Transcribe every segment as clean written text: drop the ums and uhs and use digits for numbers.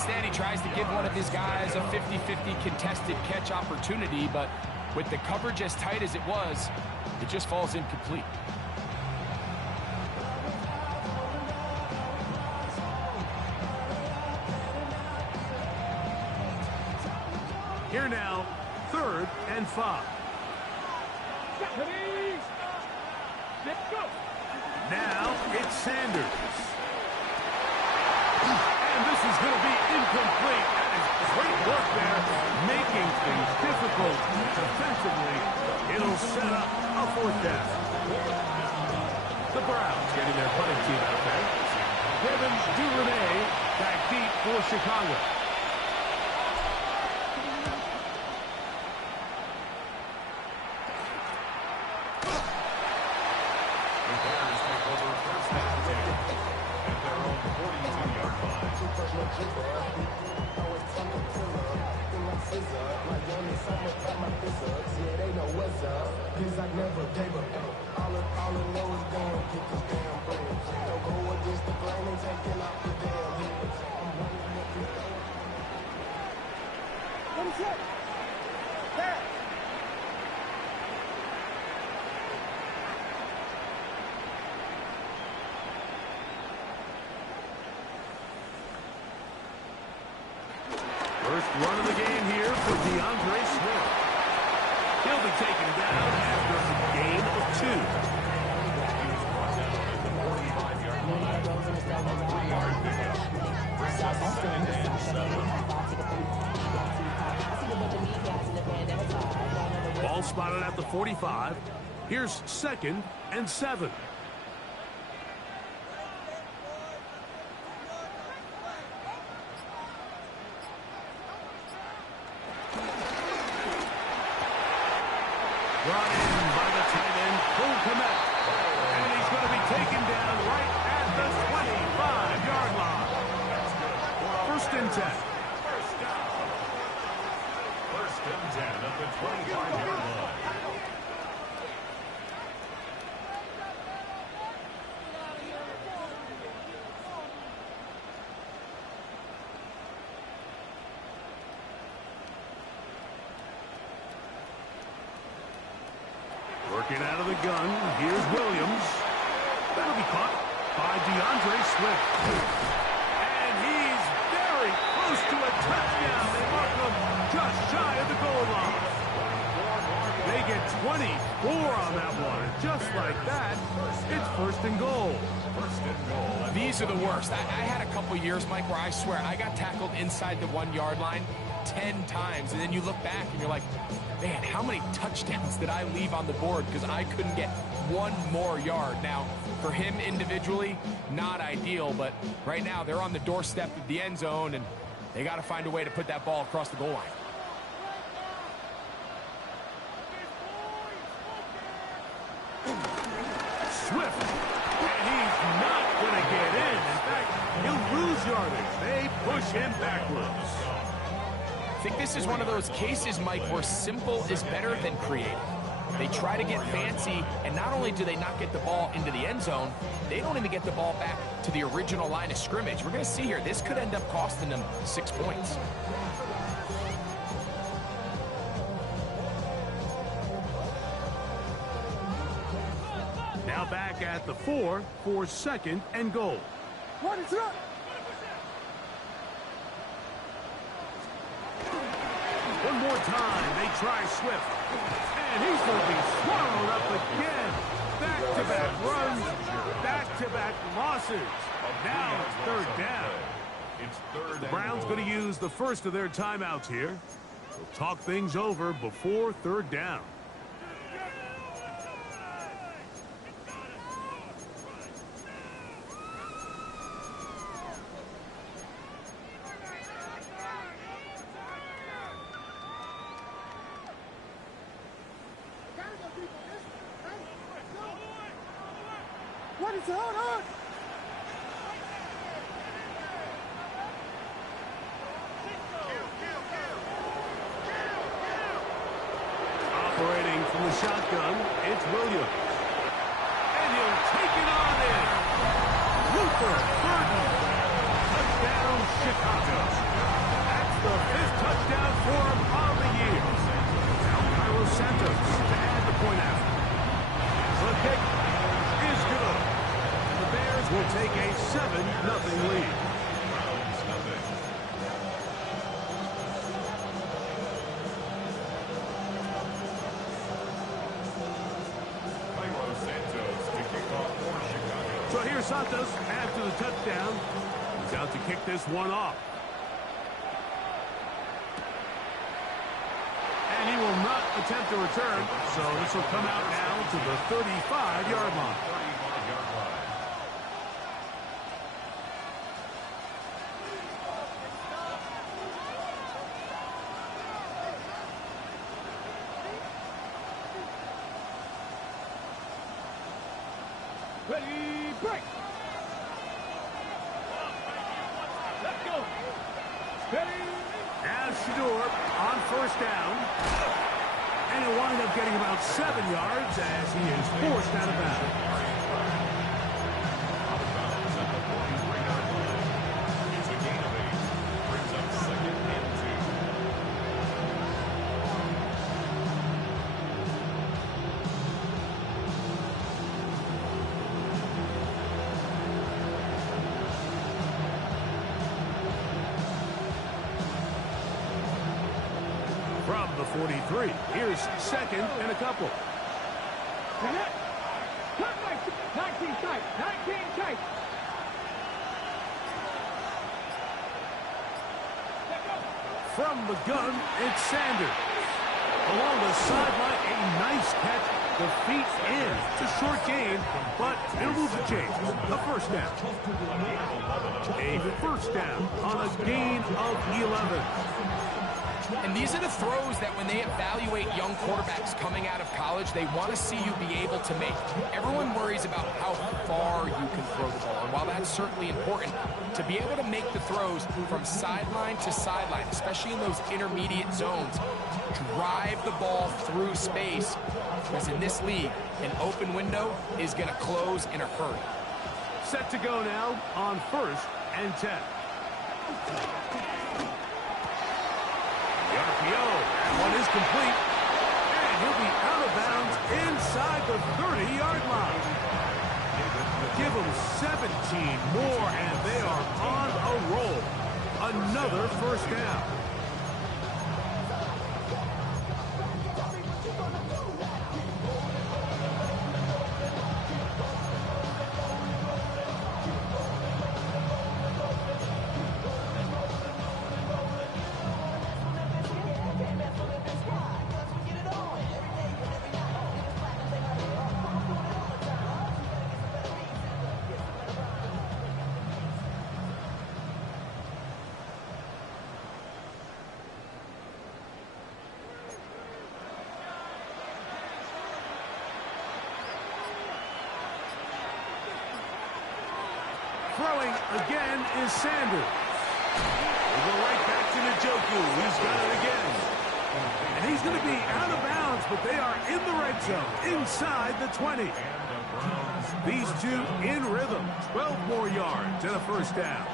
Instead, he tries to give one of his guys a 50-50 contested catch opportunity, but with the coverage as tight as it was, it just falls incomplete. Here now, 3rd and 5. Now it's Sanders. And this is going to be incomplete. That is great work there, making things difficult defensively. It'll set up a 4th down. The Browns getting their punting team out there. Kevin Duvernay back deep for Chicago. First run of the game here for DeAndre Swift. He'll be taken down after a gain of 2. Ball spotted at the 45. Here's 2nd and 7. Brought in by the tight end, Cole Kmet. And he's going to be taken down right at the 25-yard line. 1st and 10. First and 10 at the 25-yard line. Working out of the gun, here's Williams. That'll be caught by DeAndre Swift. And he's very close to a touchdown. They mark him just shy of the goal line. They get 24 on that one. Just like that, it's 1st and goal. These are the worst. I had a couple years, Mike, where I swear I got tackled inside the 1-yard line 10 times. And then you look back and you're like, man, how many touchdowns did I leave on the board because I couldn't get one more yard? Now, for him individually, not ideal, but right now they're on the doorstep of the end zone, and they got to find a way to put that ball across the goal line. Swift, and he's not going to get in. In fact, he'll lose yardage. They push him backwards. I think this is one of those cases, Mike, where simple is better than creative. They try to get fancy, and not only do they not get the ball into the end zone, they don't even get the ball back to the original line of scrimmage. We're going to see here, this could end up costing them 6 points. Now back at the 4 for 2nd and goal. What is up? One more time, they try Swift. And he's going to be swallowed up again. Back-to-back runs, back-to-back losses. Now it's 3rd down. The Browns going to use the first of their timeouts here. They'll talk things over before 3rd down. What is going on? Operating from the shotgun, it's Williams. And he'll take it on in. Luther Burton. Touchdown, Chicago. take a 7-0 lead. So here's Santos after the touchdown. He's out to kick this one off. And he will not attempt a return, so this will come out now to the 35-yard line. Ready, break. Let's go. Steady. Now Shador on first down. And he'll wind up getting about 7 yards as he is forced out of bounds. It's a gain of 8. Brings up 2nd and 2. From the 43, here's 2nd and a couple. 19 tight. 19 tight. From the gun, it's Sanders. Along the sideline, a nice catch. The feet in. It's a short gain, but it'll move the chains. A first down. A first down on a gain of 11. And these are the throws that when they evaluate young quarterbacks coming out of college, they want to see you be able to make. Everyone worries about how far you can throw the ball. And while that's certainly important, to be able to make the throws from sideline to sideline, especially in those intermediate zones, drive the ball through space, because in this league, an open window is going to close in a hurry. Set to go now on 1st and 10. The RPO, that one is complete, and he'll be out of bounds inside the 30-yard line. Give them 17 more, and they are on a roll. Another first down. Throwing again is Sanders. We'll go right back to Njoku. He's got it again. And he's going to be out of bounds, but they are in the red zone, inside the 20. These two in rhythm. 12 more yards and a first down.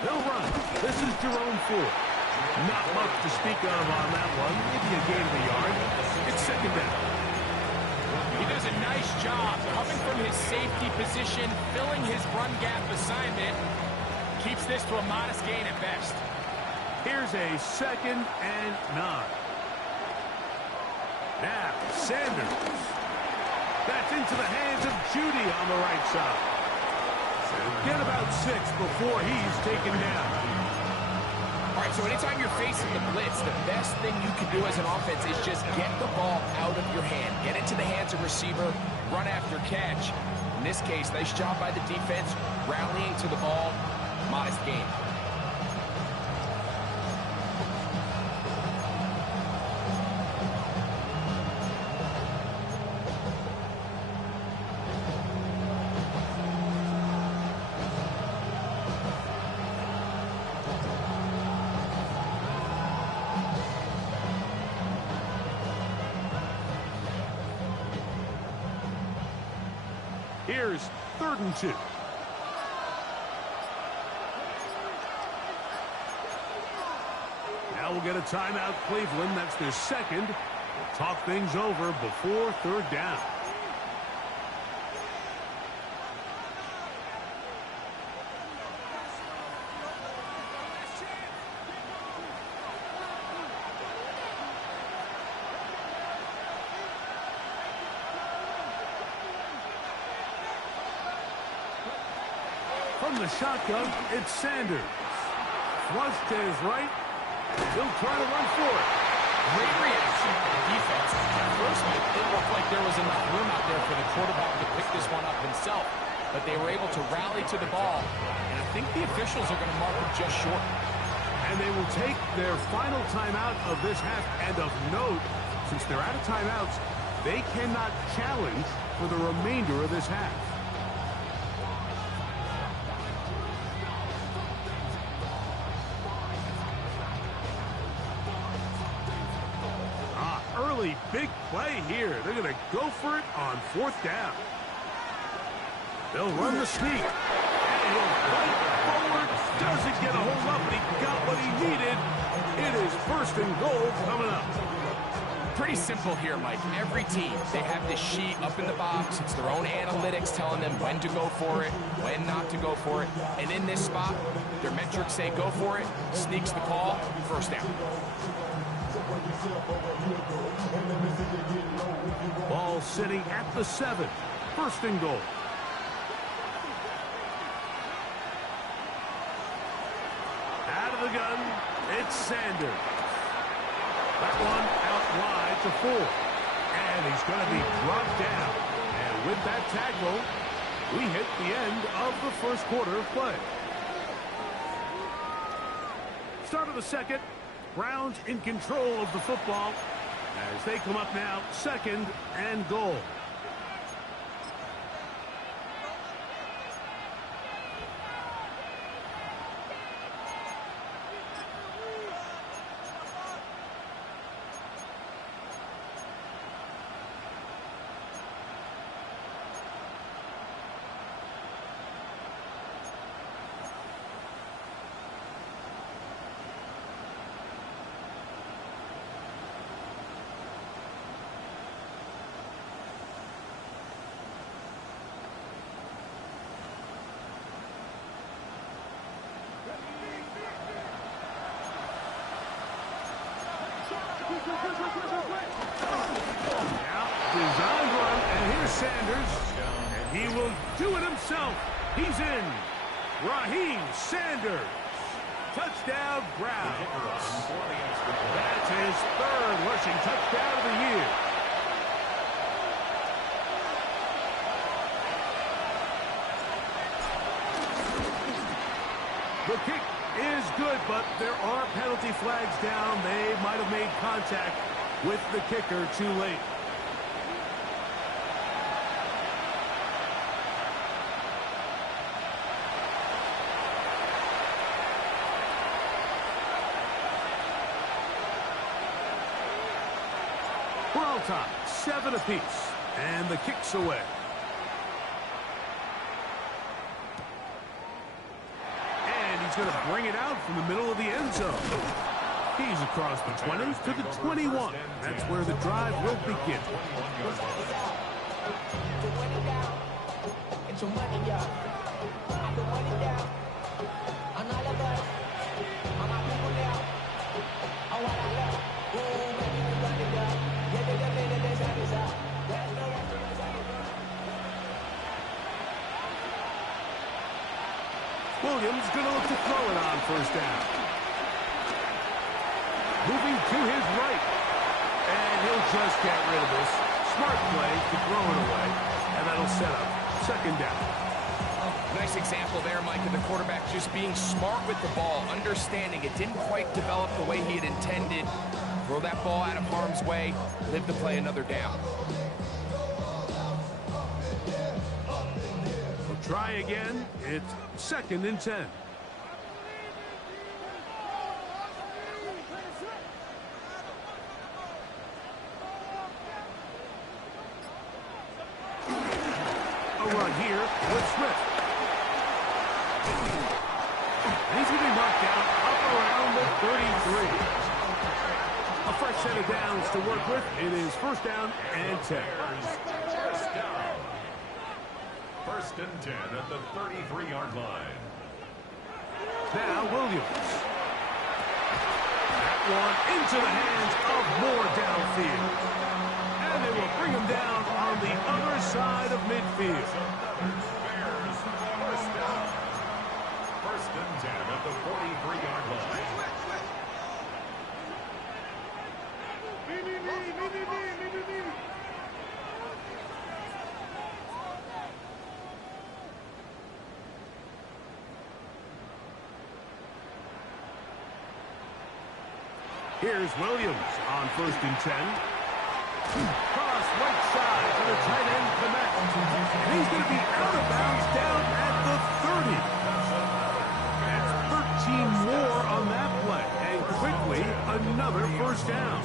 They'll run. This is Jerome Ford. Not much to speak of on that one. Maybe a gain of a yard. It's 2nd down. He does a nice job coming from his safety position, filling his run gap assignment. Keeps this to a modest gain at best. Here's a 2nd and 9. Now, Sanders. That's into the hands of Judy on the right side. Get about 6 before he's taken down. All right, so anytime you're facing the blitz, the best thing you can do as an offense is just get the ball out of your hand. Get into the hands of receiver, run after catch. In this case, nice job by the defense, rallying to the ball, modest gain. Here's 3rd and 2. Now we'll get a timeout, Cleveland. That's their second. We'll talk things over before 3rd down. From the shotgun, it's Sanders. Flush to his right. He'll try to run for it. Great reaction by the defense. At first, it looked like there was enough room out there for the quarterback to pick this one up himself. But they were able to rally to the ball. And I think the officials are going to mark it just short. And they will take their final timeout of this half. And of note, since they're out of timeouts, they cannot challenge for the remainder of this half. Early big play here. They're going to go for it on 4th down. They'll run the sneak. And he'll fight forward. Doesn't get a hold up, but he got what he needed. It is 1st and goal coming up. Pretty simple here, Mike. Every team, they have this sheet up in the box. It's their own analytics telling them when to go for it, when not to go for it. And in this spot, their metrics say go for it, sneaks the call, 1st down. Ball sitting at the 7. 1st and goal. Out of the gun, it's Sanders. That one out wide to 4. And he's going to be dropped down. And with that tackle, we hit the end of the 1st quarter of play. Start of the 2nd. Browns in control of the football as they come up now, 2nd and goal. Now, designed run, and here's Sanders, and he will do it himself. He's in. Raheem Sanders. Touchdown, Browns. That's his 3rd rushing touchdown of the year. The kick is good, but there are penalty flags down. They might have made contact with the kicker too late. We're all tied, 7 apiece, and the kick's away. He's going to bring it out from the middle of the end zone. He's across the 20 to the 21. That's where the drive will begin. Williams going to look to throw it on 1st down. Moving to his right. And he'll just get rid of this. Smart play to throw it away. And that'll set up 2nd down. Nice example there, Mike, of the quarterback just being smart with the ball, understanding it didn't quite develop the way he had intended. Throw that ball out of harm's way, live to play another down. Try again. It's 2nd and 10. A run here. with Swift. And he's going to be marked down up around the 33. A fresh set of downs to work with. It is first down and 10. First and 10 at the 33-yard line. Now Williams. That one into the hands of Moore downfield. And they will bring him down on the other side of midfield. Bears first down. First and 10 at the 43-yard line. Here's Williams on first and 10. Cross right side to the tight end connect. And he's going to be out of bounds down at the 30. That's 13 more on that play. And quickly, another first down.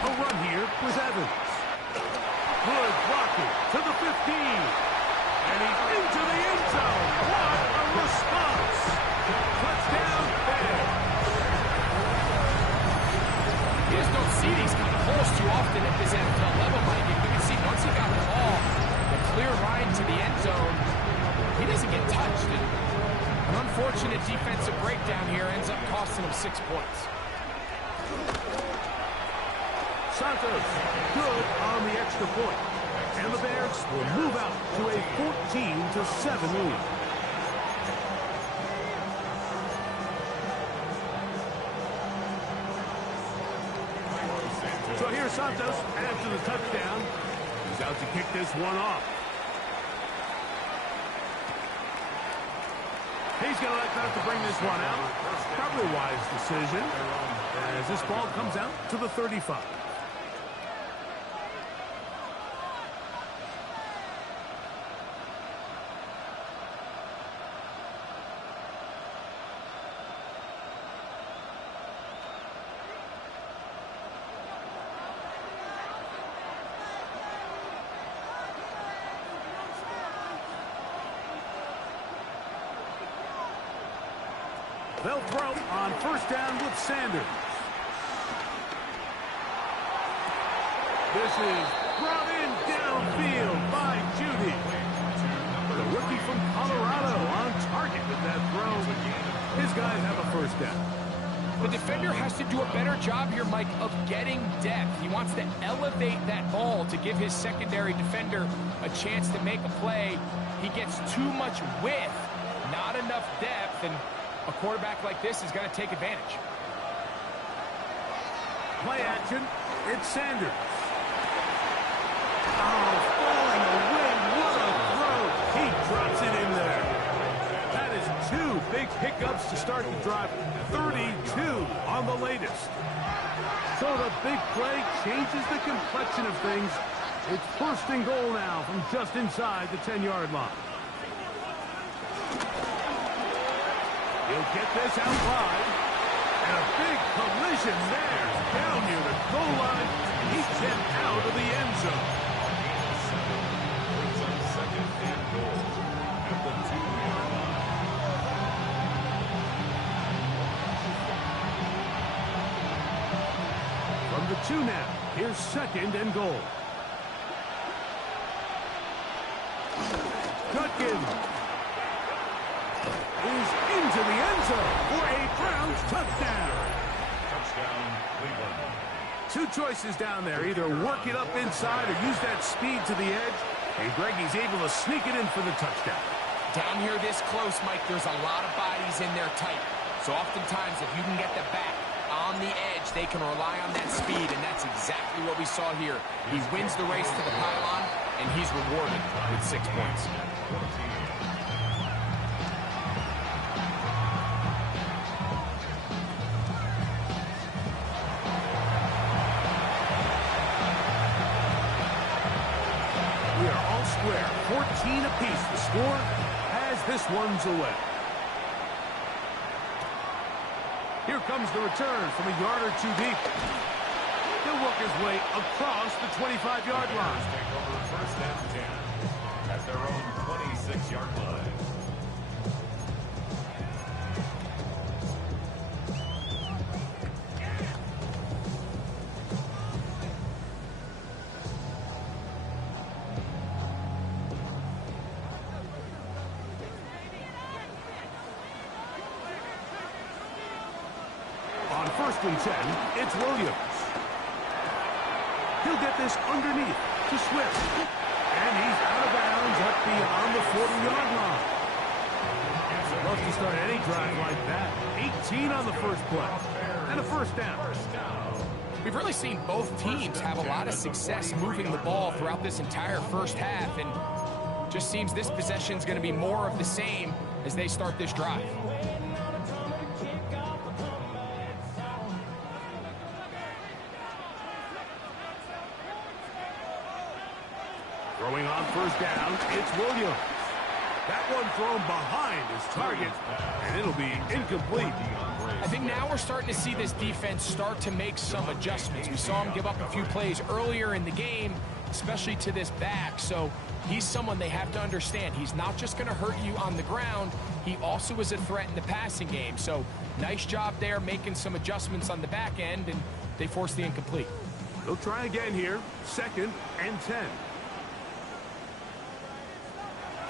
A run here with Evans. Good blocking to the 15. And he's into the end zone. What a response. Touchdown, Bears. You just don't see these kind of holes too often at this NFL level, Mike. You can see once he got the ball, the clear line to the end zone, he doesn't get touched. And an unfortunate defensive breakdown here ends up costing him 6 points. Santos, good on the extra point. And the Bears will move out to a 14-7 lead. So here's Santos after the touchdown. He's out to kick this one off. He's going to let that to bring this one out. Probably a wise decision as this ball comes out to the 35. They'll throw on first down with Sanders. This is brought in downfield by Judy. The rookie from Colorado on target with that throw. His guys have a first down. The defender has to do a better job here, Mike, of getting depth. He wants to elevate that ball to give his secondary defender a chance to make a play. He gets too much width, not enough depth, and a quarterback like this is going to take advantage. Play action. It's Sanders. Oh, falling away. What a throw. He drops it in there. That is 2 big pickups to start the drive. 32 on the latest. So the big play changes the complexion of things. It's first and goal now from just inside the 10-yard line. He'll get this out wide. And a big collision there. Down near the goal line. He's sent out of the end zone. Brings up second and goal at the 2-yard line. From the 2 now. Here's second and goal. Gutkin is into the end zone for a Browns touchdown. Touchdown, Cleveland. 2 choices down there. Either work it up inside or use that speed to the edge. And Greggy's able to sneak it in for the touchdown. Down here this close, Mike, there's a lot of bodies in there tight. So oftentimes, if you can get the back on the edge, they can rely on that speed, and that's exactly what we saw here. He wins the race to the pylon, and he's rewarded with 6 points. We are all square. 14 apiece. The score as this one's away. comes the return from a yard or two deep. He'll work his way across the 25-yard line. Take over first and 10 at their own 26-yard line. On first and 10, it's Williams. He'll get this underneath to Swift. And he's out of bounds up beyond the 40-yard line. Love to start any drive like that. 18 on the first play. And a first down. We've really seen both teams have a lot of success moving the ball throughout this entire first half, and just seems this possession's going to be more of the same as they start this drive. Throwing on first down, it's Williams. That one thrown behind his target, and it'll be incomplete. I think now we're starting to see this defense start to make some adjustments. We saw him give up a few plays earlier in the game, especially to this back. So he's someone they have to understand. He's not just going to hurt you on the ground. He also is a threat in the passing game. So nice job there making some adjustments on the back end, and they force the incomplete. They'll try again here. Second and 10.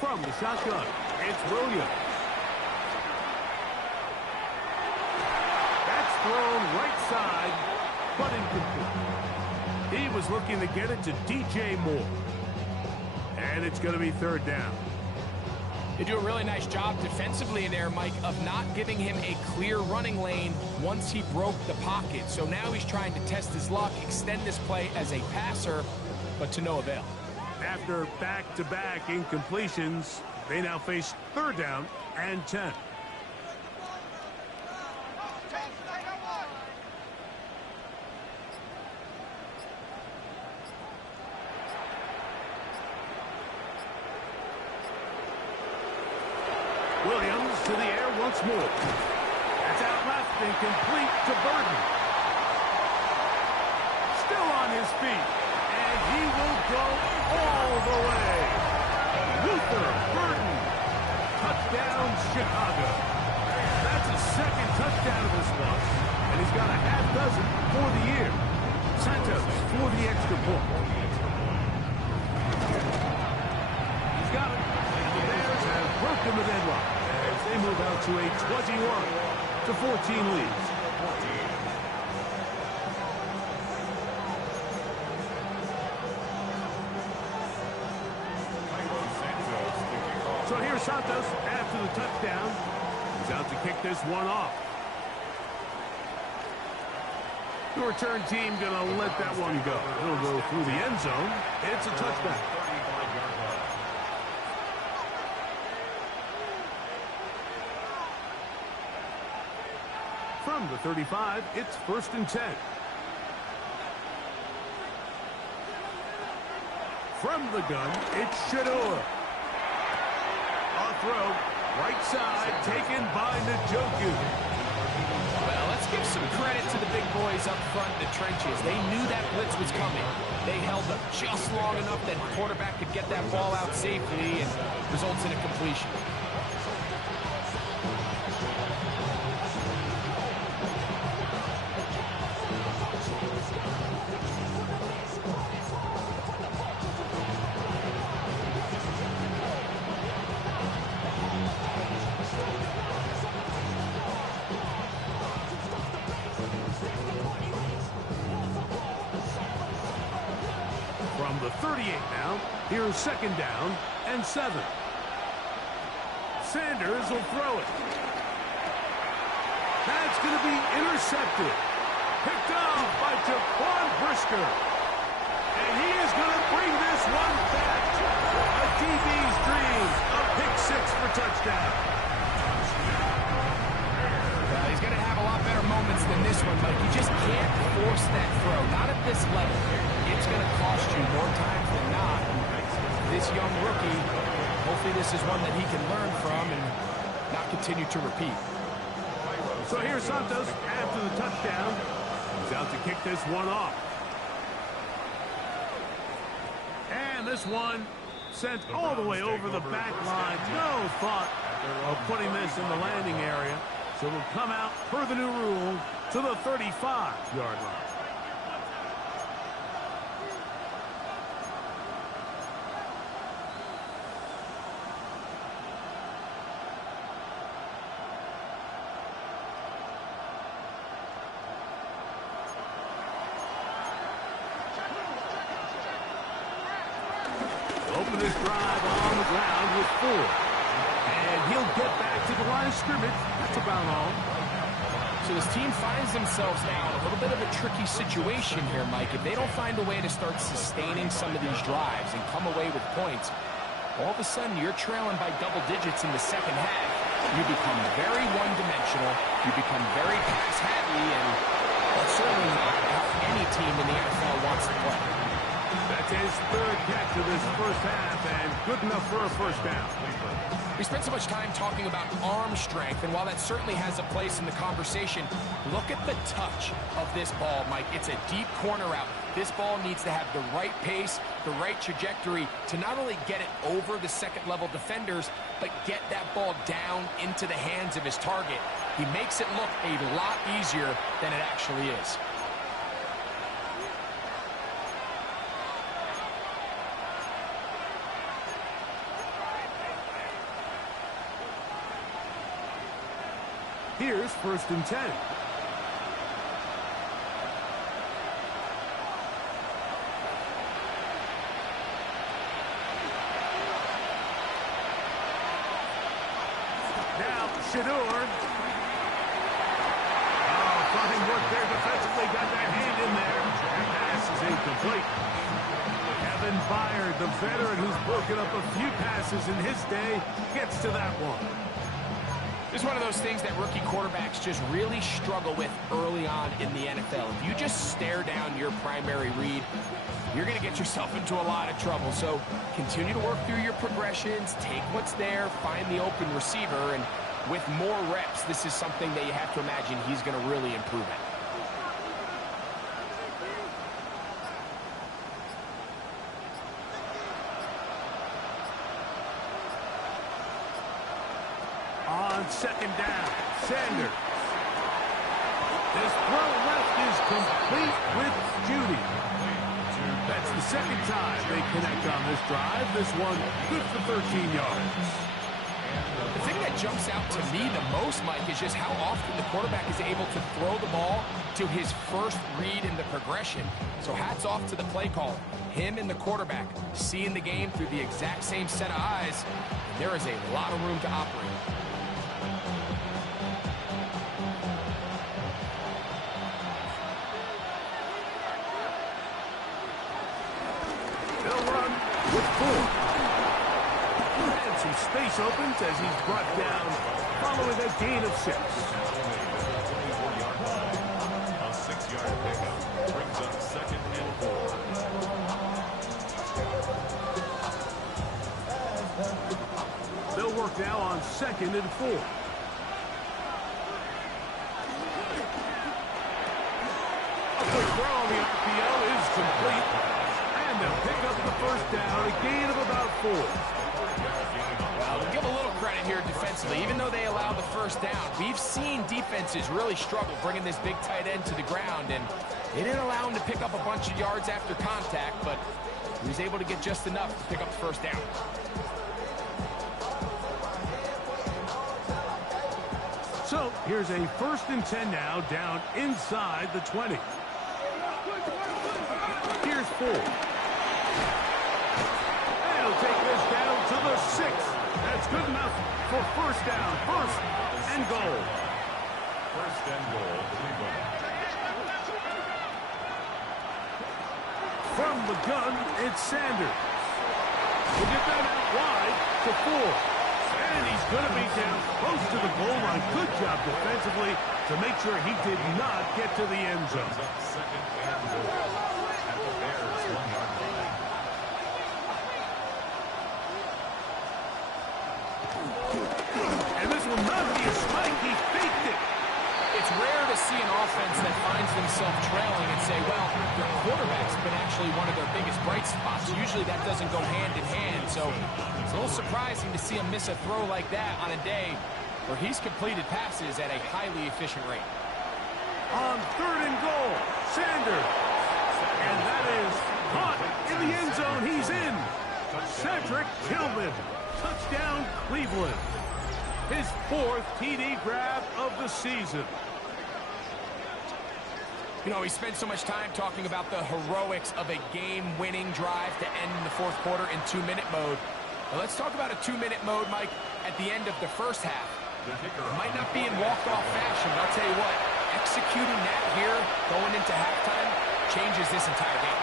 From the shotgun, it's Williams. That's thrown right side, but incomplete. He was looking to get it to DJ Moore. And it's going to be third down. They do a really nice job defensively there, Mike, of not giving him a clear running lane once he broke the pocket. So now he's trying to test his luck, extend this play as a passer, but to no avail. After back-to-back incompletions, they now face third down and 10. Williams to the air once more. That's out left and complete to Burton. Still on his feet. And he will go all the way. Luther Burton. Touchdown, Chicago. That's his second touchdown of this one. And he's got a half dozen for the year. Santos for the extra point. He's got it. The Bears have broken the deadlock as they move out to a 21-14 lead. So here's Santos after the touchdown. He's out to kick this one off. The return team going to let that one go. It'll go through the end zone. It's a touchback. From the 35, it's first and 10. From the gun, it's Shador. Throw, right side, taken by Njoku. Well, let's give some credit to the big boys up front in the trenches. They knew that blitz was coming. They held up just long enough that the quarterback could get that ball out safely and results in a completion. From the 38 now, here's second down and 7. Sanders will throw it. That's going to be intercepted. Picked off by Jaquan Brisker. And he is going to bring this one back. A DB's dream. A pick 6 for touchdown. He's going to have a lot better moments than this one, Mike. You just can't force that throw. Not at this level. It's going to cost you more times than not. This young rookie, hopefully this is one that he can learn from and not continue to repeat. So here's Santos after after the touchdown. He's out to kick this one off. And this one sent all the way over the back line. No thought of putting this in the landing area. So it'll come out, per the new rule, to the 35-yard line. Open this drive on the ground with 4. And he'll get back to the line of scrimmage. That's about all. So this team finds themselves now in a little bit of a tricky situation here, Mike. If they don't find a way to start sustaining some of these drives and come away with points, all of a sudden you're trailing by double digits in the second half. You become very one-dimensional. You become very pass-heavy, and that's certainly how any team in the NFL wants to play. That's his third catch of this first half, and good enough for a first down. We spent so much time talking about arm strength, and while that certainly has a place in the conversation, look at the touch of this ball, Mike. It's a deep corner route. This ball needs to have the right pace, the right trajectory to not only get it over the second-level defenders, but get that ball down into the hands of his target. He makes it look a lot easier than it actually is. Here's 1st and 10. Now, Shador. Fine work there defensively. Got that hand in there. That pass is incomplete. Kevin Byard, the veteran who's broken up a few passes in his day, gets to that one. It's one of those things that rookie quarterbacks just really struggle with early on in the NFL. If you just stare down your primary read, you're going to get yourself into a lot of trouble. So continue to work through your progressions, take what's there, find the open receiver, and with more reps, this is something that you have to imagine he's going to really improve at. On 2nd down, Sanders. This throw left is complete with Judy. That's the second time they connect on this drive. This one good for 13 yards. The thing that jumps out to me the most, Mike, is just how often the quarterback is able to throw the ball to his first read in the progression. So hats off to the play call. Him and the quarterback seeing the game through the exact same set of eyes. There is a lot of room to operate. They'll run with 4. And some space opens as he's brought down following a gain of 6. A 6-yard pickup brings up 2nd and 4. They'll work now on 2nd and 4. A quick throw on the RPO is complete. And they'll pick up the first down, a gain of about 4. Well, we'll give a little credit here defensively. Even though they allow the first down, we've seen defenses really struggle bringing this big tight end to the ground, and they didn't allow him to pick up a bunch of yards after contact, but he was able to get just enough to pick up the first down. So here's a 1st and 10 now, down inside the 20. Here's 4. They'll take this down to the 6. That's good enough for first down. 1st and goal. 1st and goal, Cleveland. From the gun, it's Sanders. We'll get that out wide to 4. And he's going to be down close to the goal line. Good job defensively to make sure he did not get to the end zone. 2nd and goal at the Bears' 1-yard line. And this will not be a spike. He faked it. It's rare to see an offense that finds themselves trailing and say, well, their quarterback's been actually one of their biggest bright spots. Usually that doesn't go hand in hand, so it's a little surprising to see him miss a throw like that on a day where he's completed passes at a highly efficient rate. On 3rd and goal, Sanders. And that is caught in the end zone. He's in. Cedric Tillman. Touchdown, Cleveland. His 4th TD grab of the season. You know, we spent so much time talking about the heroics of a game-winning drive to end in the 4th quarter in 2-minute mode. Well, let's talk about a 2-minute mode, Mike, at the end of the first half. It might not be in walk-off fashion, but I'll tell you what, executing that here going into halftime changes this entire game.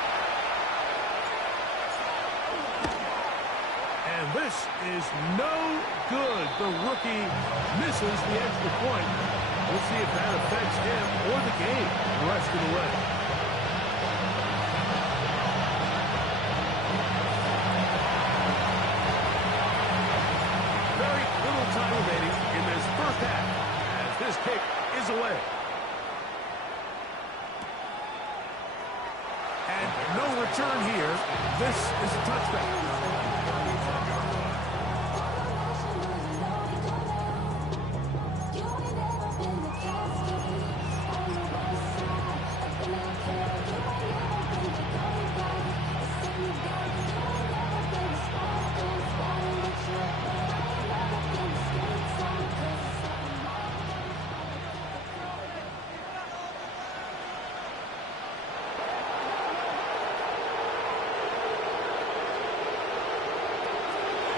And this is no good. The rookie misses the extra point. We'll see if that affects him or the game the rest of the way. Very little time remaining in this first half as this kick is away. And no return here. This is a touchback.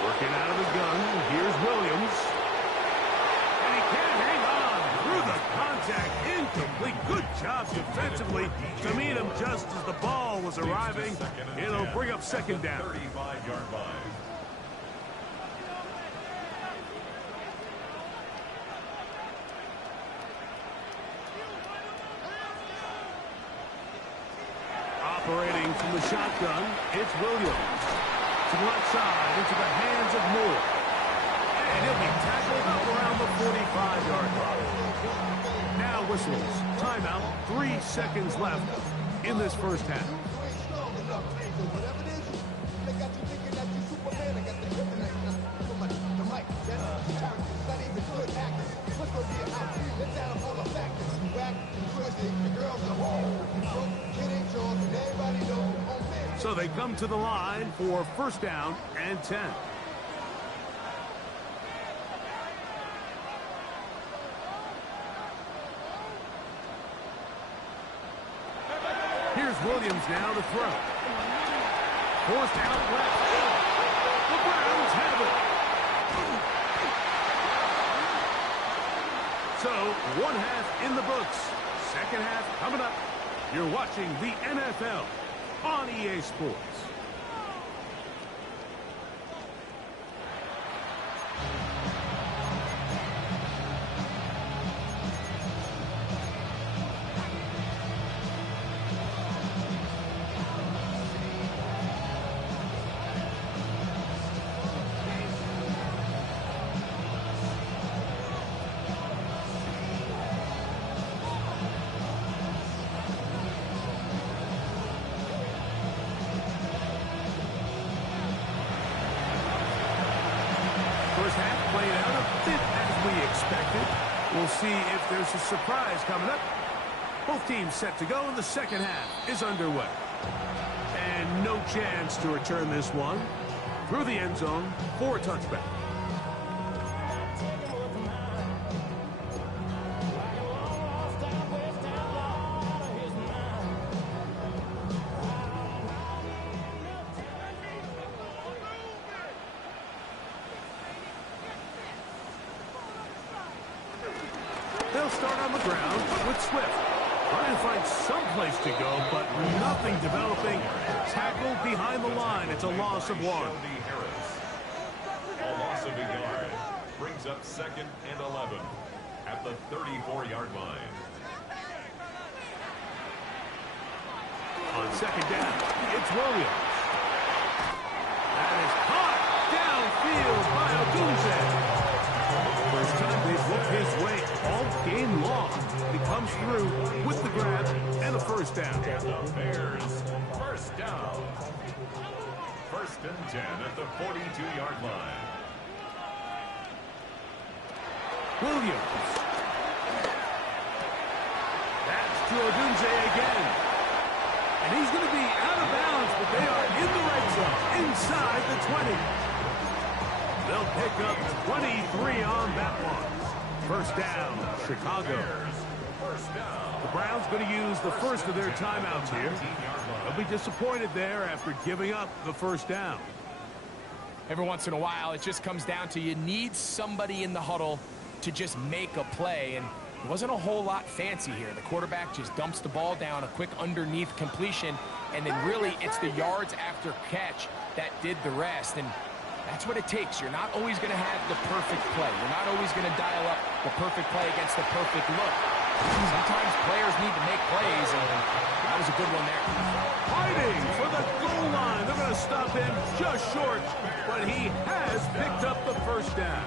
Working out of the gun, here's Williams. And he can't hang on through the contact. Incomplete. Good job defensively to meet him just as the ball was arriving. It'll bring up 2nd down. 35-yard line. Operating from the shotgun, it's Williams. To the left side, into the hands of Moore. And he'll be tackled up around the 45-yard line. Now whistles. Timeout. 3 seconds left in this first half. So they come to the line for 1st down and 10. Here's Williams now to throw. Forced out left. The Browns have it. So 1 half in the books. 2nd half coming up. You're watching the NFL on EA Sports. First half played out a bit as we expected. We'll see if there's a surprise coming up. Both teams set to go, and the 2nd half is underway. And no chance to return this one through the end zone for a touchback. They'll start on the ground with Swift. Trying to find some place to go, but nothing developing. Tackled behind the line. It's a loss of 1. A loss of a yard. Brings up 2nd and 11 at the 34-yard line. On 2nd down, it's Williams. That is caught downfield by Odunze. First time they've looked his way all game long. He comes through with the grab and a first down. The Bears, first down. First and 10 at the 42-yard line. Williams. That's to Odunze again. And he's going to be out of bounds, but they are in the red zone, inside the 20. They'll pick up 23 on that one. First down, Chicago. The Browns going to use the first of their timeouts here. They'll be disappointed there after giving up the first down. Every once in a while, it just comes down to you need somebody in the huddle to just make a play, and it wasn't a whole lot fancy here. The quarterback just dumps the ball down, a quick underneath completion, and then really it's the yards after catch that did the rest, and that's what it takes. You're not always going to have the perfect play. You're not always going to dial up the perfect play against the perfect look. Sometimes players need to make plays, and that was a good one there. Fighting for the goal line. They're going to stop him just short, but he has picked up the first down.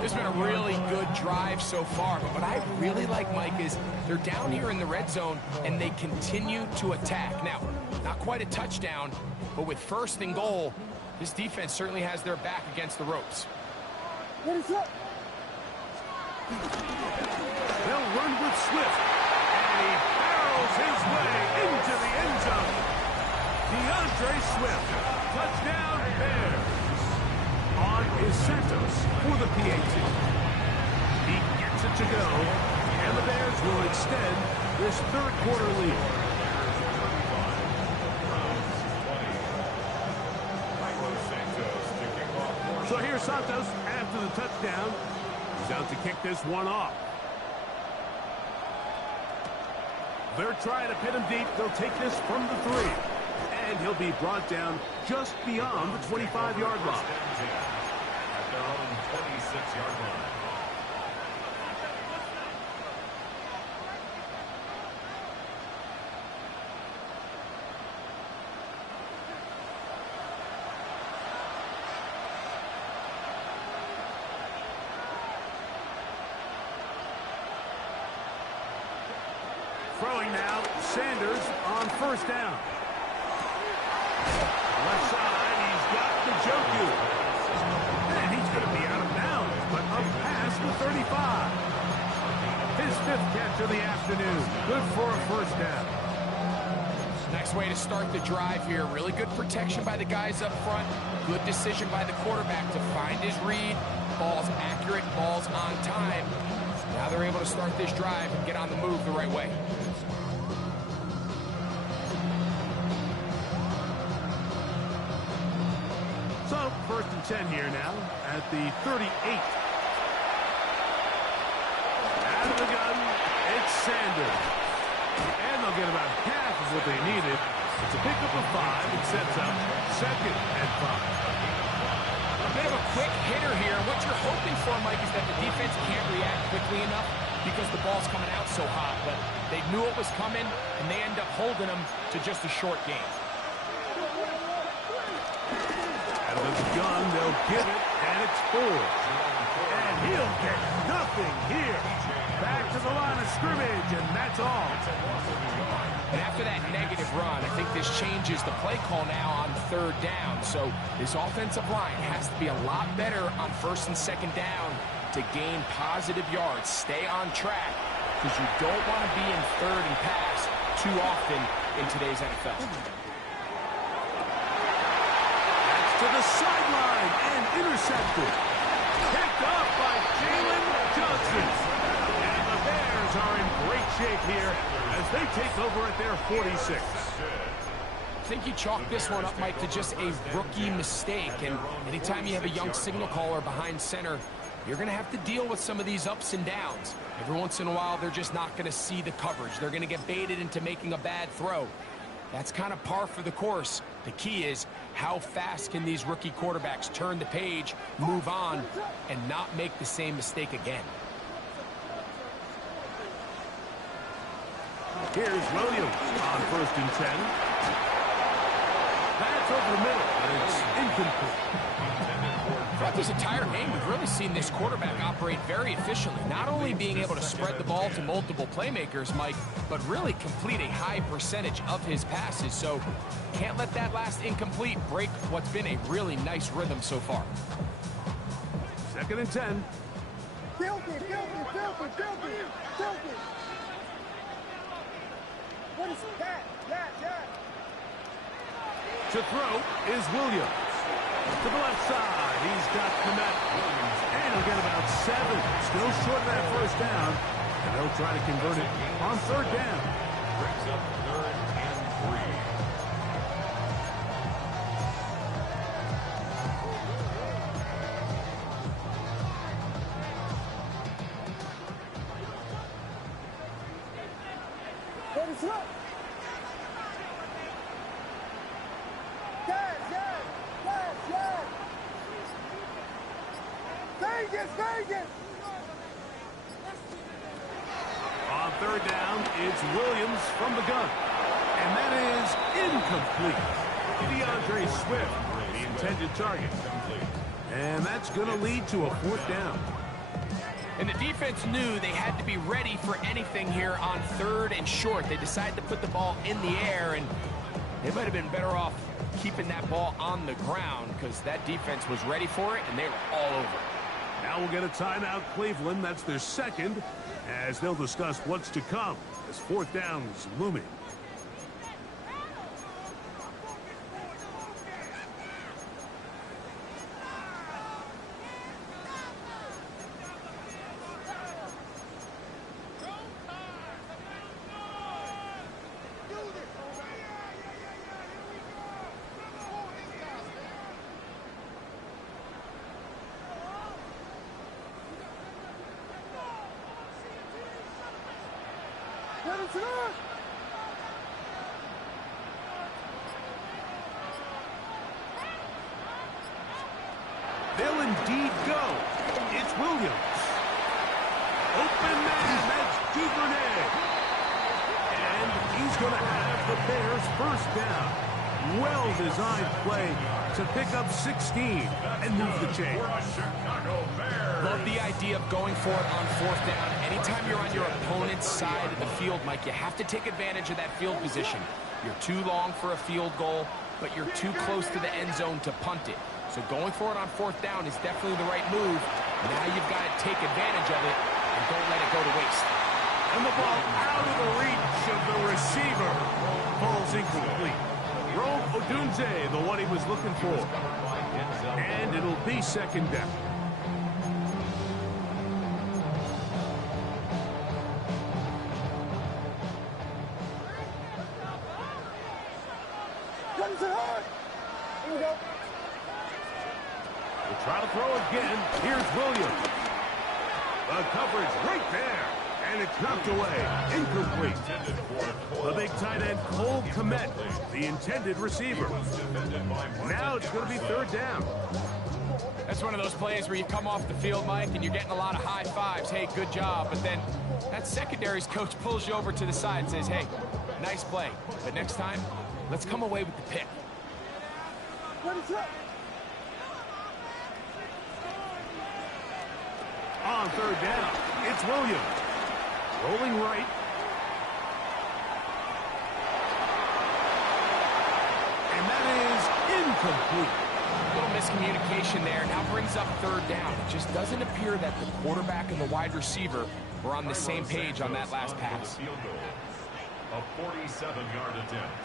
This has been a really good drive so far, but what I really like, Mike, is they're down here in the red zone, and they continue to attack. Now, not quite a touchdown, but with first and goal, this defense certainly has their back against the ropes. What is up? They'll run with Swift, and he barrels his way into the end zone. DeAndre Swift, touchdown Bears. On is Santos for the PAT. He gets it to go, and the Bears will extend this third quarter lead. So here's Santos after the touchdown. He's out to kick this one off. They're trying to pin him deep. They'll take this from the 3. And he'll be brought down just beyond the 25-yard line. At their own 26-yard line. Throwing now, Sanders on first down. Left side, he's got Njoku. And he's going to be out of bounds, but up past the 35. His 5th catch of the afternoon. Good for a first down. Nice way to start the drive here. Really good protection by the guys up front. Good decision by the quarterback to find his read. Ball's accurate, ball's on time. Now they're able to start this drive and get on the move the right way. So, first and 10 here now at the 38. Out of the gun, it's Sanders. And they'll get about half of what they needed. It's a pickup of 5. It sets up second and 5. A bit of a quick hitter here. What you're hoping for, Mike, is that the defense can't react quickly enough because the ball's coming out so hot. But they knew it was coming, and they end up holding them to just a short game. Out of his gun, they'll give it, and it's 4. And he'll get nothing here. Back to the line of scrimmage, and that's all. And after that negative run, I think this changes the play call now on third down. So this offensive line has to be a lot better on first and second down to gain positive yards. Stay on track because you don't want to be in third and pass too often in today's NFL. That's to the sideline and intercepted. Picked up by Jalen Johnson. And the Bears are in great shape here as they take over at their 46. I think you chalk this one up, Mike, to just a rookie mistake. And anytime you have a young signal caller behind center, you're going to have to deal with some of these ups and downs. Every once in a while, they're just not going to see the coverage. They're going to get baited into making a bad throw. That's kind of par for the course. The key is how fast can these rookie quarterbacks turn the page, move on, and not make the same mistake again. Here's Williams on first and 10. That's It's over the middle, and it's incomplete. Throughout this entire game, we've really seen this quarterback operate very efficiently, not only being able to spread the ball to multiple playmakers, Mike, but really complete a high percentage of his passes. So can't let that last incomplete break what's been a really nice rhythm so far. 2nd and 10. Filthy. What is that? Yeah. To throw is Williams. To the left side, he's got Komet. And he'll get about 7. Still short of that first down. And they'll try to convert it on 3rd down. Brings up 3rd and 3. What is up? Vegas! On 3rd down, it's Williams from the gun. And that is incomplete. DeAndre Swift, the intended target. And that's going to lead to a 4th down. And the defense knew they had to be ready for anything here on 3rd and short. They decided to put the ball in the air, and they might have been better off keeping that ball on the ground because that defense was ready for it, and they were all over it. Now we'll get a timeout, Cleveland. That's their 2nd, as they'll discuss what's to come as 4th down's looming. What is up? They'll indeed go. It's Williams. Open man, that's Duvernay. And he's going to have the Bears 1st down. Well-designed play to pick up 16 and move the chain. Love the idea of going for it on 4th down. Anytime you're on your opponent's side of the field, Mike, you have to take advantage of that field position. You're too long for a field goal, but you're too close to the end zone to punt it. So going for it on 4th down is definitely the right move. Now you've got to take advantage of it and don't let it go to waste. And the ball out of the reach of the receiver. Falls incomplete. Rome Odunze, the one he was looking for. And it'll be 2nd down. What is it hard? Here we go. We'll try to throw again. Here's Williams. The coverage right there. And it's knocked away. Incomplete. The big tight end, Cole Komet, the intended receiver. Now it's going to be 3rd down. That's one of those plays where you come off the field, Mike, and you're getting a lot of high fives. Hey, good job. But then that secondary's coach pulls you over to the side and says, hey, nice play. But next time, let's come away with the pick. What is up? On 3rd down, it's Williams. Rolling right. And that is incomplete. A little miscommunication there. Now brings up 3rd down. It just doesn't appear that the quarterback and the wide receiver were on the same page on that last pass. A 47-yard attempt.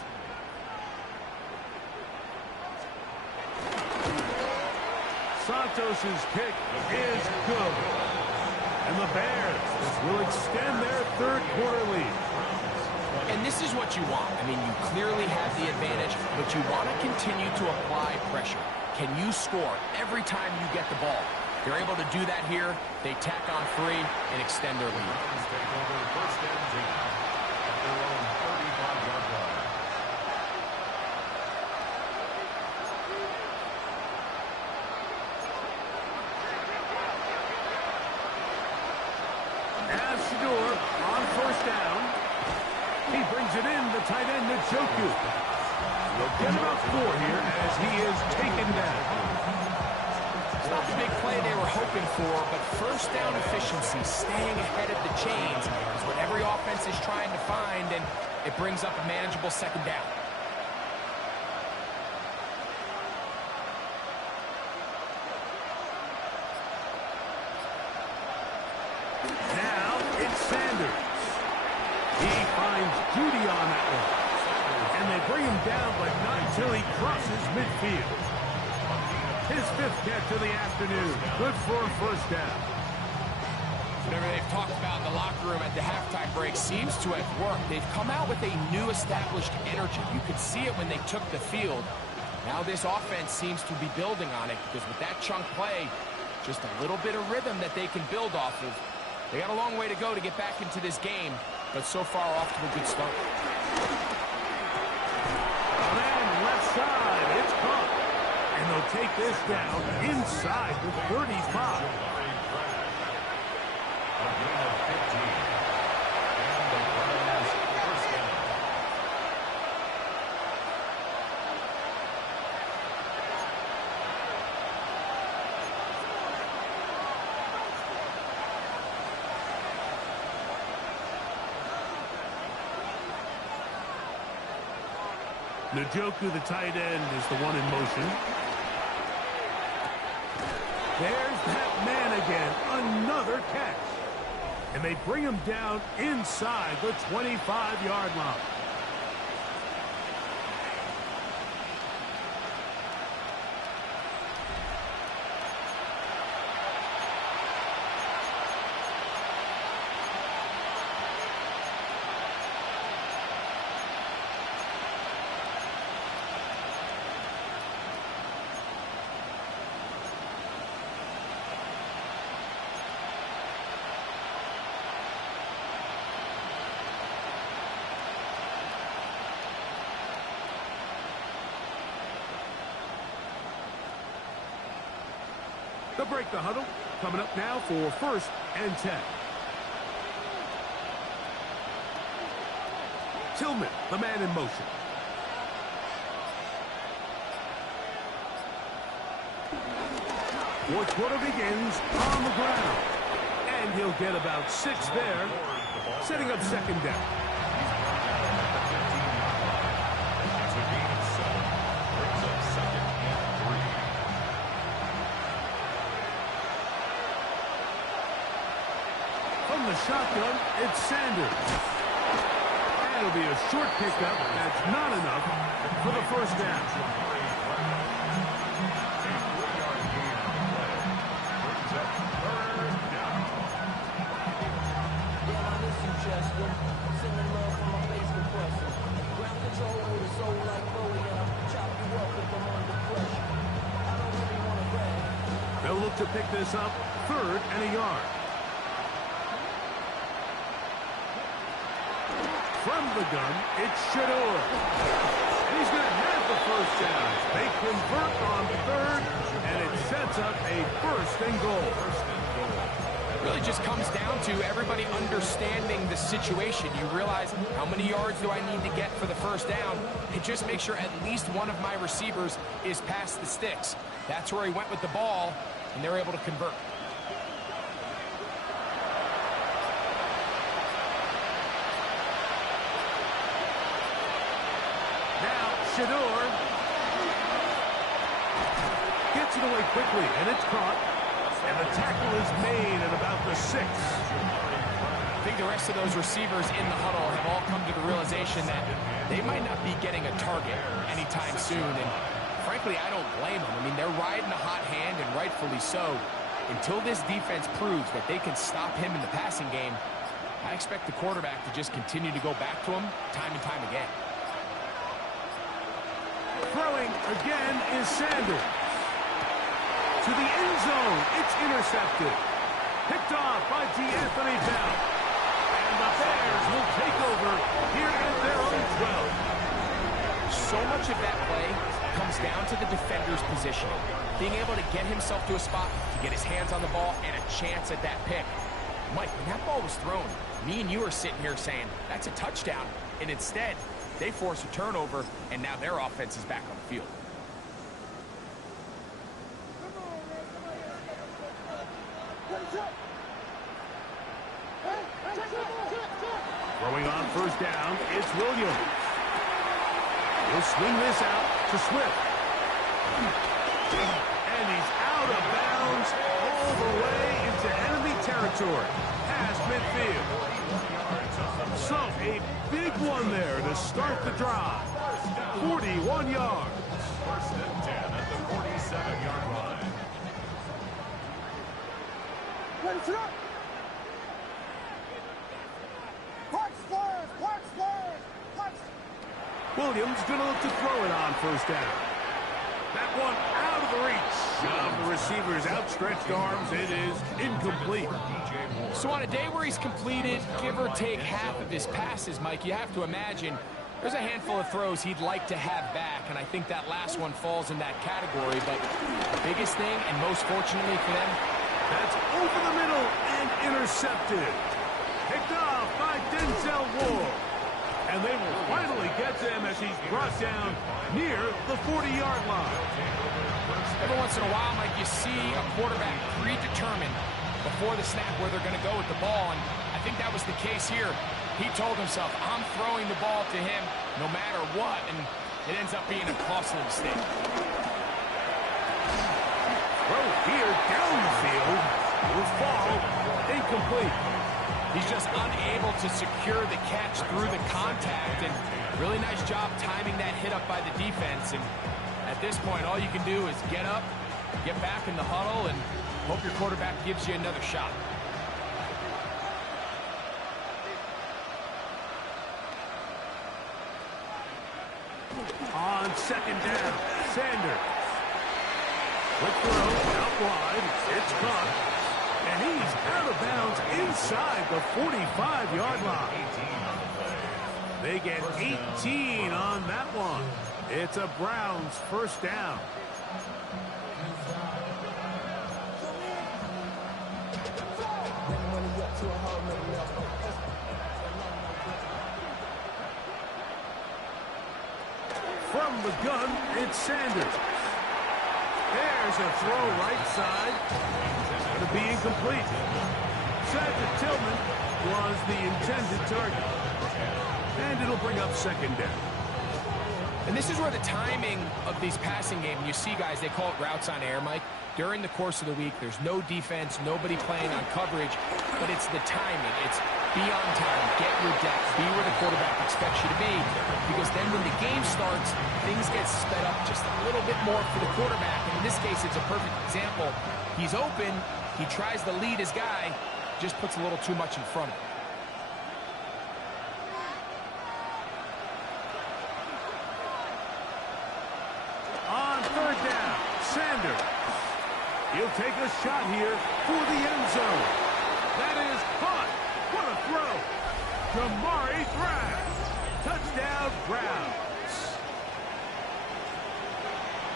Santos' kick is good. And the Bears will extend their 3rd quarter lead. And this is what you want. I mean, you clearly have the advantage, but you want to continue to apply pressure. Can you score every time you get the ball? They're able to do that here. They tack on 3 and extend their lead. Take over 1st and 10 at their own 35-yard line. On 1st down, he brings it in, the tight end, Njoku. He'll get about 4 here as he is taken down. It's not the big play they were hoping for, but first down efficiency, staying ahead of the chains, is what every offense is trying to find, and it brings up a manageable second down. Now it's Sanders. He finds Judy on that one. And they bring him down, but not until he crosses midfield. His 5th catch of the afternoon. Good for a first down. Whatever they've talked about in the locker room at the halftime break seems to have worked. They've come out with a new established energy. You could see it when they took the field. Now this offense seems to be building on it because with that chunk play, just a little bit of rhythm that they can build off of. They got a long way to go to get back into this game, but so far off to a good start. And then left side, it's caught. And they'll take this down inside the 35. A gain of 15. And the Browns first down. Njoku, the tight end, is the one in motion. There's that man again. Another catch. And they bring him down inside the 25-yard line. They'll break the huddle. Coming up now for 1st and 10. Tillman, the man in motion. Fourth quarter begins on the ground. And he'll get about 6 there, setting up second down. It's a gain of 7. Brings up 2nd and 3. From the shotgun, it's Sanders. And it'll be a short pickup. That's not enough for the first down. A 3-yard gain on the play. Brings up 3rd down. Yeah, I miss you, Chester. Sending love from my Facebook person. Ground control with a soul like Bowie, and I'll chop you up if I'm under pressure. I don't really want to brag. They'll look to pick this up 3rd and a yard. From the gun, it's Shador. And he's going to have the first down. They convert on 3rd, and it sets up a 1st and goal. It really just comes down to everybody understanding the situation. You realize how many yards do I need to get for the first down, and just make sure at least one of my receivers is past the sticks. That's where he went with the ball, and they're able to convert. Shador gets it away quickly, and it's caught. And the tackle is made at about the 6. I think the rest of those receivers in the huddle have all come to the realization that they might not be getting a target anytime soon. And frankly, I don't blame them. I mean, they're riding a hot hand, and rightfully so. Until this defense proves that they can stop him in the passing game, I expect the quarterback to just continue to go back to him time and time again. Throwing again is Sanders. To the end zone, it's intercepted. Picked off by D'Anthony Bell. And the Bears will take over here at their own 12. So much of that play comes down to the defender's positioning. Being able to get himself to a spot, to get his hands on the ball, and a chance at that pick. Mike, when that ball was thrown, me and you are sitting here saying, that's a touchdown. And instead, They force a turnover, and now their offense is back on the field. Throwing on first down, it's Williams. He'll swing this out to Swift. And he's out of bounds all the way into enemy territory, past midfield. So a big one there to start the drive. 41 yards. First and 10 at the 47-yard line. Ready, set up. Clock stars, clock stars, clock. Williams gonna look to throw it on first down. That one out of the reach of the receiver's outstretched arms. It is incomplete. So on a day where he's completed, give or take half of his passes, Mike, you have to imagine there's a handful of throws he'd like to have back, and I think that last one falls in that category. But the biggest thing, and most fortunately for them, that's over the middle and intercepted. Picked off by Denzel Ward. And they will finally get to him as he's brought down near the 40-yard line. every once in a while, Mike, you see a quarterback predetermined before the snap where they're going to go with the ball, and I think that was the case here. He told himself, I'm throwing the ball to him no matter what, and it ends up being a costly mistake. Throw here down the field will fall incomplete. He's just unable to secure the catch through the contact, and really nice job timing that hit up by the defense. And at this point, all you can do is get up, get back in the huddle, and hope your quarterback gives you another shot. On second down, Sanders. Quick throw out wide. It's caught. And he's out of bounds inside the 45-yard line. They get 18 on that one. It's a Browns first down. From the gun, it's Sanders. There's a throw right side. Going to be incomplete. Said that Tillman was the intended target. And it'll bring up second down. And this is where the timing of these passing games, you see guys, they call it routes on air, Mike. During the course of the week, there's no defense, nobody playing on coverage, but it's the timing. It's be on time, get your depth, be where the quarterback expects you to be, because then when the game starts, things get sped up just a little bit more for the quarterback. And in this case, it's a perfect example. He's open, he tries to lead his guy, just puts a little too much in front of him. On third down, Sanders. He'll take a shot here for the end zone. That is caught. What a throw. Jamari Thrash. Touchdown, Browns.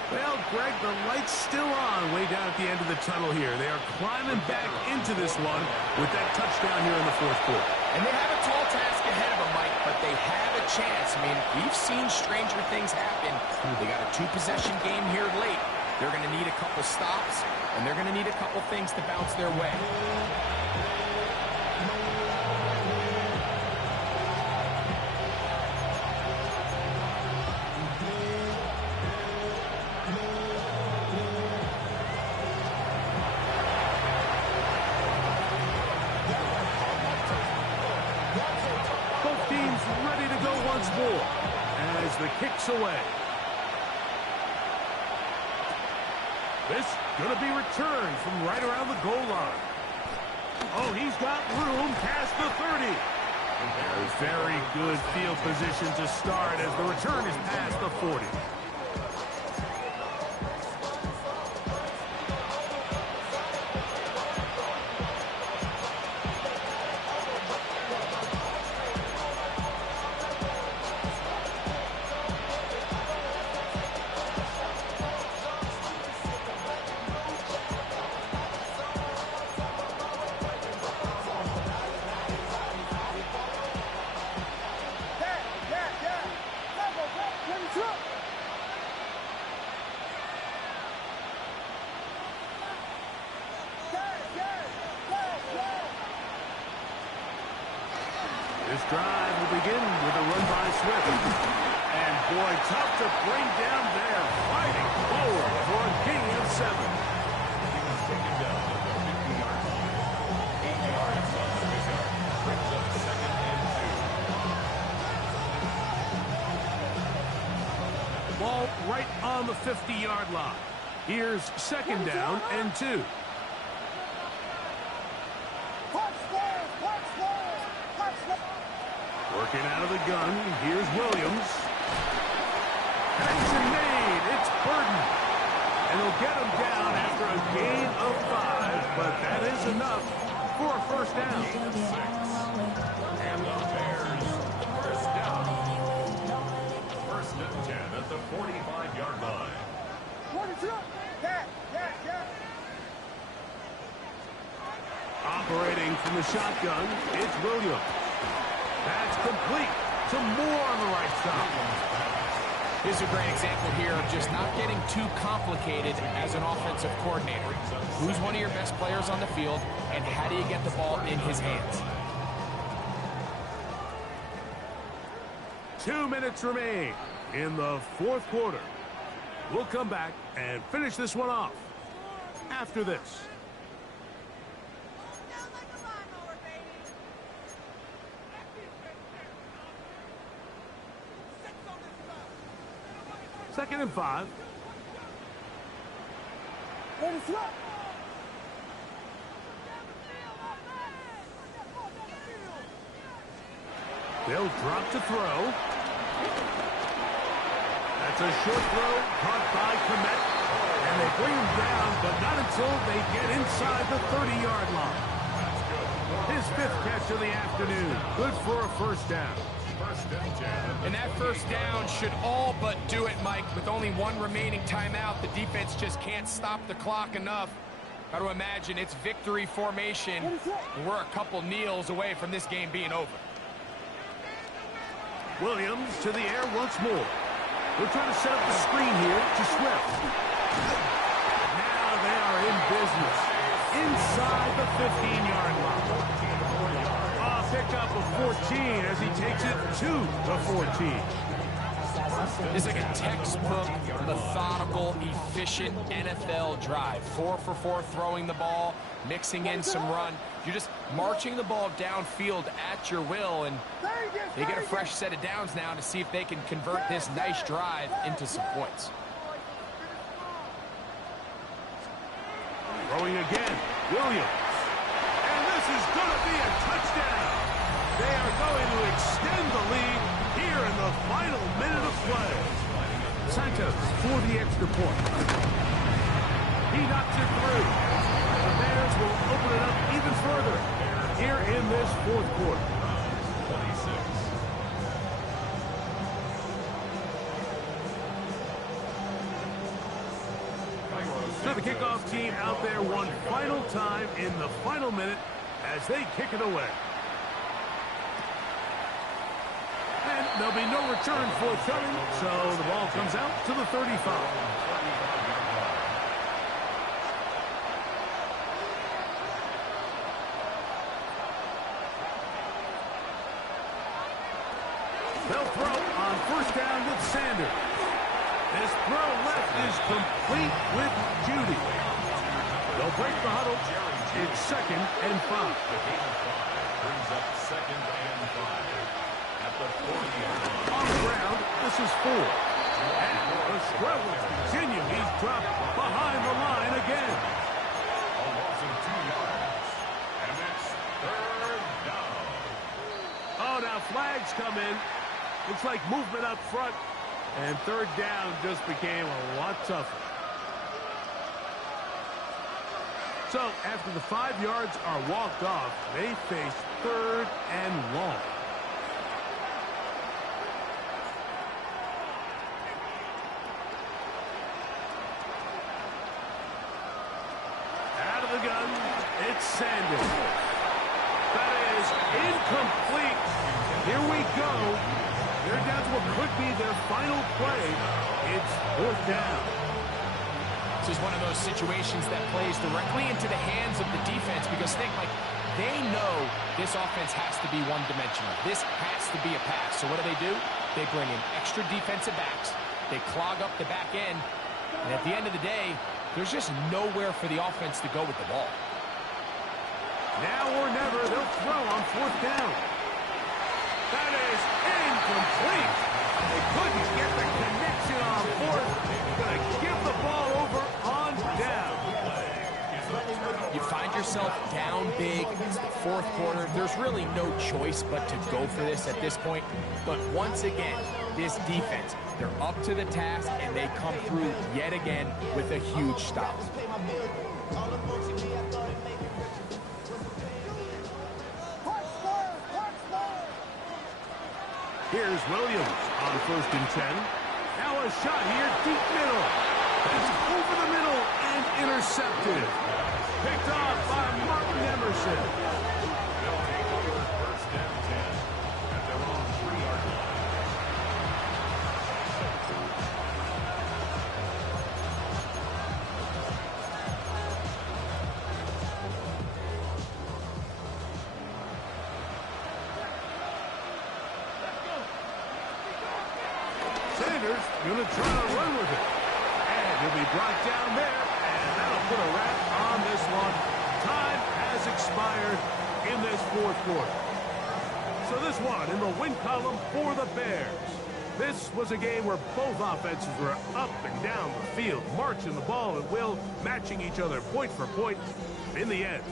Well, Greg, the light's still on way down at the end of the tunnel here. They are climbing back into this one with that touchdown here in the fourth quarter. And they have a tall task ahead of them, Mike, but they have a chance. I mean, we've seen stranger things happen. They got a two-possession game here late. They're going to need a couple stops, and they're going to need a couple things to bounce their way. Both teams ready to go once more as the kick's away. This going to be returned from right around the goal line. Oh, he's got room past the 30. A very good field position to start as the return is past the 40. This drive will begin with a run by Swift. And boy, tough to bring down there. Fighting forward for a gain of 7. He was taken down at the 50-yard line. 8 yards on the pickup. Brings up 2nd and 2. Ball right on the 50-yard line. Here's 2nd down and 2. Working out of the gun, here's Williams. Connection made, it's Burton. And he'll get him down after a gain of 5, but that is enough for a first down. Gain of 6. And the Bears, first down. 1st and 10 at the 45-yard line. Operating from the shotgun, it's Williams. That's complete to Moore on the right side. This is a great example here of just not getting too complicated as an offensive coordinator. Who's one of your best players on the field, and how do you get the ball in his hands? 2 minutes remain in the 4th quarter. We'll come back and finish this one off after this. Second and 5. They'll drop to throw. That's a short throw caught by Komet. And they bring him down, but not until they get inside the 30-yard line. His 5th catch of the afternoon. Good for a first down. 1st and 10. And that first down should all but do it, Mike. With only 1 remaining timeout, the defense just can't stop the clock enough. Got to imagine it's victory formation. And we're a couple kneels away from this game being over. Williams to the air once more. They're trying to set up the screen here to Swift. Now they are in business. Inside the 15-yard line. Pickup of 14 as he takes it to the 14. It's like a textbook, methodical, efficient NFL drive. 4 for 4 throwing the ball, mixing in some run. You're just marching the ball downfield at your will, and they get a fresh set of downs now to see if they can convert this nice drive into some points. Throwing again, Williams. And this is going to be a touchdown. They are going to extend the lead here in the final minute of play. Santos for the extra point. He knocks it through. The Bears will open it up even further here in this 4th quarter. 26. So the kickoff team out there one final time in the final minute as they kick it away. And there'll be no return forthcoming, so the ball comes out to the 35. They'll throw on first down with Sanders. This throw left is complete with Judy. They'll break the huddle. It's 2nd and 5. The gain of 5 brings up 2nd and 5 at the 40-yard line. On the ground, this is 4. And the struggles continue. He's dropped behind the line again. A loss of 2 yards. And it's 3rd down. Oh, now flags come in. Looks like movement up front. And 3rd down just became a lot tougher. So, after the 5 yards are walked off, they face 3rd and long. Out of the gun, it's Sanders. That is incomplete. Here we go. They're down to what could be their final play. It's 4th down. This is one of those situations that plays directly into the hands of the defense because think, like, They know this offense has to be one-dimensional. This has to be a pass. So what do? They bring in extra defensive backs. They clog up the back end. And at the end of the day, there's just nowhere for the offense to go with the ball. Now or never, they'll throw on 4th down. That is incomplete. They couldn't get the connection on 4th. Going to give the ball over on down. You find yourself down big. It's the 4th quarter. There's really no choice but to go for this at this point. But once again, this defense, they're up to the task, and they come through yet again with a huge stop. Here's Williams on 1st and 10. Now a shot here, deep middle. It's over the middle and intercepted. Picked off by Martin Emerson. They'll take over 1st and 10 at their own 3-yard line. Sanders going to try to run with it. And he'll be brought down there, and that'll put a wrap on this one. Time has expired in this 4th quarter. So this one in the win column for the Bears. This was a game where both offenses were up and down the field, marching the ball at will, matching each other point for point. In the end,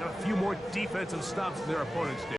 got a few more defensive stops than their opponents did.